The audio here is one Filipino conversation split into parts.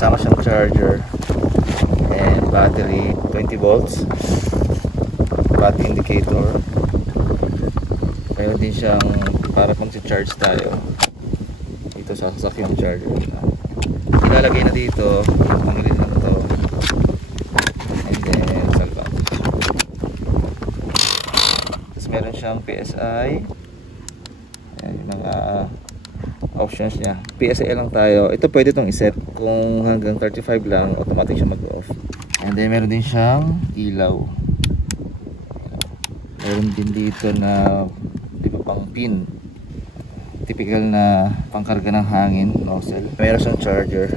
kasama siyang charger and battery, 20 volts, battery indicator. Mayroon din siyang para pang charge tayo dito sa sasakyan charger. Ilalagay na dito ang maliit na to, and then salpak. Tapos meron siyang PSI. Ayan yung mga options niya. PSI lang tayo. Ito pwede itong iset kung hanggang 35 lang, automatic siya mag-off. And then meron din siyang ilaw. Meron din dito na pang pin, typical na pangkarga ng hangin nozzle. Meron siyang charger.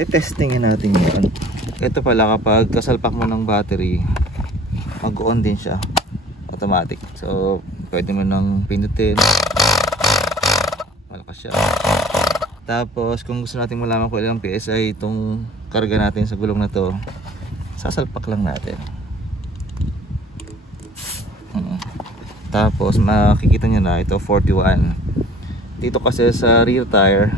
Testingin natin yun. Ito pala, kapag kasalpak mo ng battery, mag-on din siya automatic. So pwede mo nang pinutin, malakas siya. Tapos kung gusto natin malaman kung ilang PSI itong karga natin sa gulong na to, sasalpak lang natin. Tapos makikita nyo na ito 41. Dito kasi sa rear tire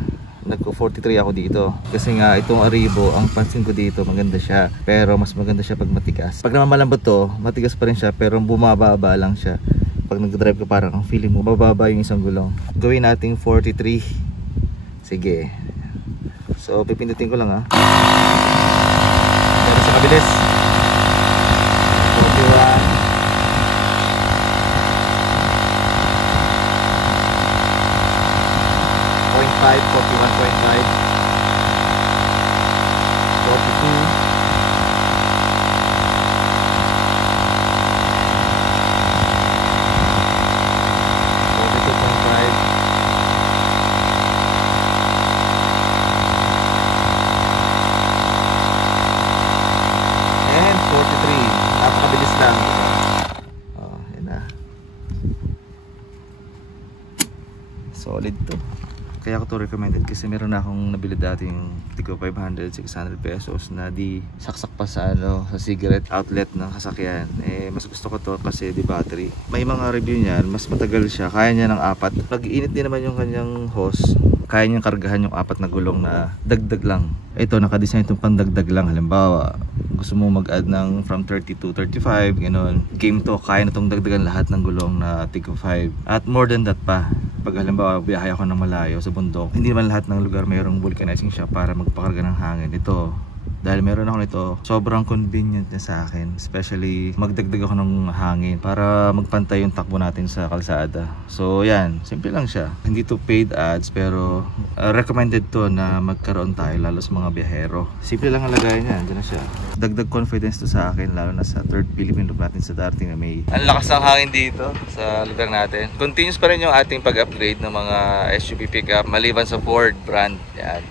nagko 43 ako dito, kasi nga itong Arrivo, ang pansin ko dito maganda siya, pero mas maganda siya pag matigas. Pag naman malambot to, matigas pa rin siya, pero bumababa lang siya. Pag nagdrive ka parang ang feeling mo bababa yung isang gulong. Gawin nating 43. Sige, so pipindutin ko lang ha. Pero sa kabilis 41, 41.5, 42, 43, 43. Napakabilis lang. Oh, yun na. Solid to. Kaya ako to recommended kasi meron na akong nabili dati yung tigo 500, 600 pesos na di saksak pa sa sa cigarette outlet ng sasakyan. Mas gusto ko to kasi di battery. May mga review niyan, mas matagal siya, kaya niya ng 4. Nag-iinit din naman yung kanyang hose, kaya niyang kargahan yung 4 na gulong na dagdag lang. Ito naka-design itong pandagdag lang. Halimbawa gusto mo mag-add ng from 30 to 35, ganoon, game to, kaya na itong dagdagan lahat ng gulong na tigo 5. At more than that pa, pag halimbawa biyahe ako ng malayo sa bundok, hindi naman lahat ng lugar mayroong vulcanizing shop para magpakarga ng hangin. Ito, dahil meron ako nito, sobrang convenient niya sa akin, especially magdagdag ako ng hangin para magpantay yung takbo natin sa kalsada. So yan, simple lang siya. Hindi to paid ads, pero recommended to na magkaroon tayo, lalo sa mga biyahero. Simple lang ang lagay niya, dyan na siya. Dagdag confidence to sa akin, lalo na sa 3rd Philippine Loop natin sa darating na May. Ang lakas ng hangin dito sa lugar natin. Continuous pa rin yung ating pag-upgrade ng mga SUV pickup maliban sa Ford brand. Yan.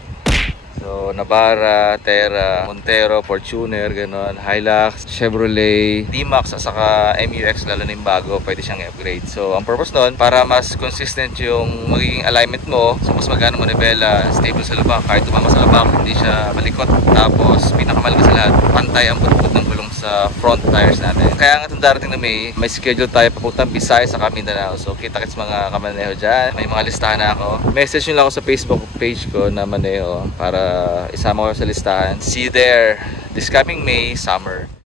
So Navara, Terra, Montero, Fortuner, ganon, Hilux, Chevrolet, D-Max at saka MUX, lalo na yung bago, pwede siyang i-upgrade. So ang purpose nun, para mas consistent yung magiging alignment mo, so mas magana manibela, stable sa lubak, kahit tumama sa lubak, hindi siya malikot. Tapos pinakamalaga sa lahat, pantay ang butbut ng gulong sa front tires natin. Kaya nga itong darating na may schedule tayo papuntang Visayas sa Mindanao. So kita-kits mga kamaneho dyan, may mga listahan na ako. Message nyo lang ako sa Facebook page ko na Maneho para isama ko sa listahan. See you there this coming May summer.